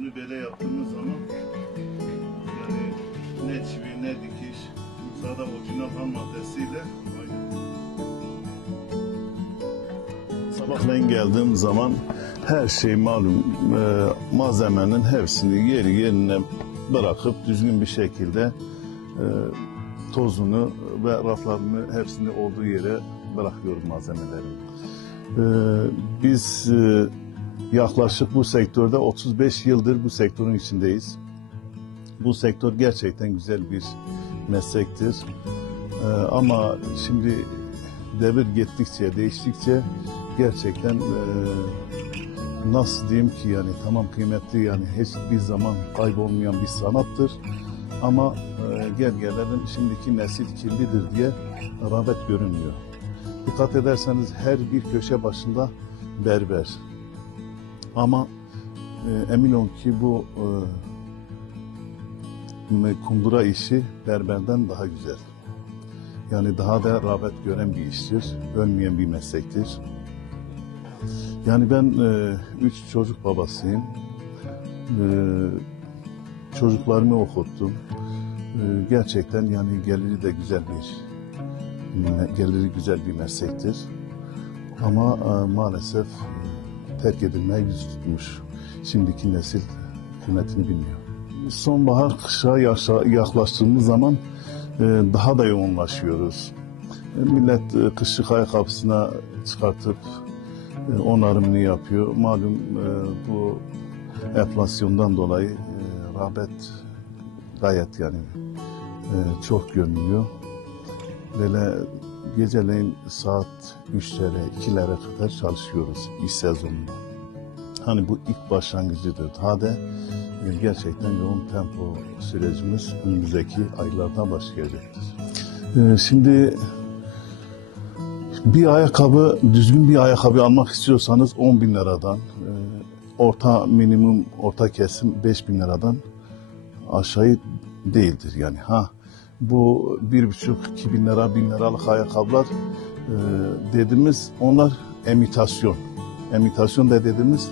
Bunu böyle yaptığımız zaman yani ne çivi ne dikiş sağda orijinal ham maddesiyle aynı. Sabahleyin geldiğim zaman her şey malum e, malzemenin hepsini yeri yerine bırakıp düzgün bir şekilde e, tozunu ve raflarını hepsini olduğu yere bırakıyorum malzemelerin. E, biz e, yaklaşık bu sektörde 35 yıldır bu sektörün içindeyiz. Bu sektör gerçekten güzel bir meslektir. E, ama şimdi devir gittikçe, değiştikçe gerçekten e, nasıl diyeyim ki yani tamam kıymetli yani hiçbir zaman kaybolmayan bir sanattır. Ama e, gel gelelim şimdiki nesil kirlidir diye rağbet görünmüyor. Dikkat ederseniz her bir köşe başında berber. Ama e, emin olun ki bu e, kundura işi berberden daha güzel. Yani daha da rağbet gören bir iştir. Ölmeyen bir meslektir. Yani ben e, üç çocuk babasıyım. E, çocuklarımı okuttum. E, gerçekten yani geliri de güzel bir geliri güzel bir meslektir. Ama e, maalesef terk edilmeye yüz tutmuş. Şimdiki nesil kıymetini bilmiyor. Sonbahar kışa yaklaştığımız zaman e, daha da yoğunlaşıyoruz. E, Millet e, kışlık ayakkabısına çıkartıp onarımını yapıyor. Malum bu enflasyondan dolayı rağbet gayet yani çok görünüyor. Böyle geceleyin saat 3'lere, 2'lere kadar çalışıyoruz iş sezonunda. Hani bu ilk başlangıcıdır. Daha da gerçekten yoğun tempo sürecimiz önümüzdeki aylarda başlayacaktır. E, Şimdi bir ayakkabı, düzgün bir ayakkabı almak istiyorsanız 10 bin liradan, e, orta minimum, orta kesim 5 bin liradan aşağı değildir yani. Ha bu bir buçuk, iki bin lira, bin liralık ayakkabılar e, dediğimiz onlar emitasyon. Emitasyon da dediğimiz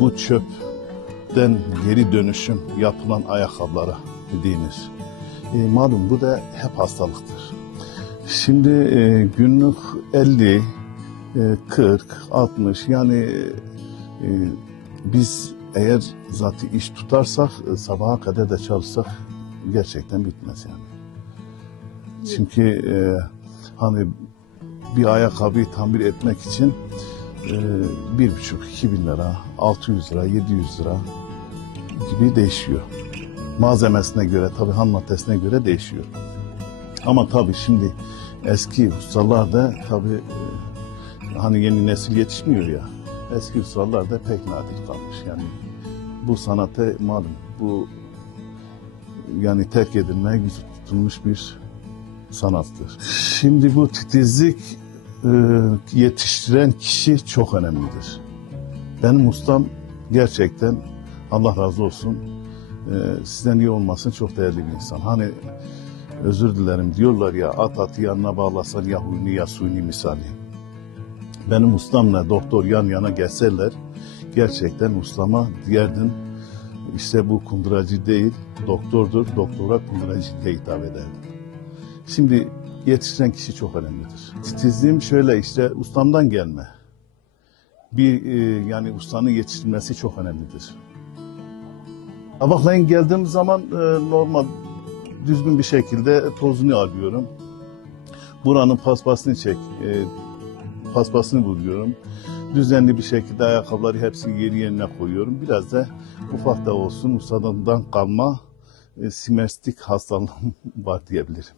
bu çöpten geri dönüşüm yapılan ayakkabılara denir. E, malum bu da hep hastalıktır. Şimdi e, günlük 50, e, 40, 60 yani e, biz eğer zaten iş tutarsak e, sabaha kadar da çalışsak gerçekten bitmez yani. Çünkü e, hani bir ayakkabıyı tamir etmek için e, bir buçuk, iki bin lira, 600 lira, 700 lira gibi değişiyor. Malzemesine göre, tabii ham maddesine göre değişiyor. Ama tabii şimdi eski ustalar da tabii e, hani yeni nesil yetişmiyor ya. Eski ustalar da pek nadir kalmış yani. Bu sanata malum bu yani terk edilmeye yüz tutulmuş bir sanattır. Şimdi bu titizlik e, yetiştiren kişi çok önemlidir. Benim ustam gerçekten Allah razı olsun e, sizden iyi olmasın çok değerli bir insan. Hani özür dilerim diyorlar ya at atı yanına bağlasan ya huyunu ya suyunu misali. Benim ustamla doktor yan yana gelseler gerçekten ustama diyerdim işte bu kunduracı değil doktordur doktora kunduracı diye hitap ederdim. Şimdi yetiştiren kişi çok önemlidir. Titizliğim şöyle işte ustamdan gelme. Bir e, yani ustanın yetiştirilmesi çok önemlidir. Sabahleyin geldiğim zaman e, normal düzgün bir şekilde tozunu alıyorum. Buranın paspasını çek, e, paspasını vuruyorum. Düzenli bir şekilde ayakkabıları hepsini yeri yerine koyuyorum. Biraz da ufak da olsun ustadan kalma e, simerstik hastalığım var diyebilirim.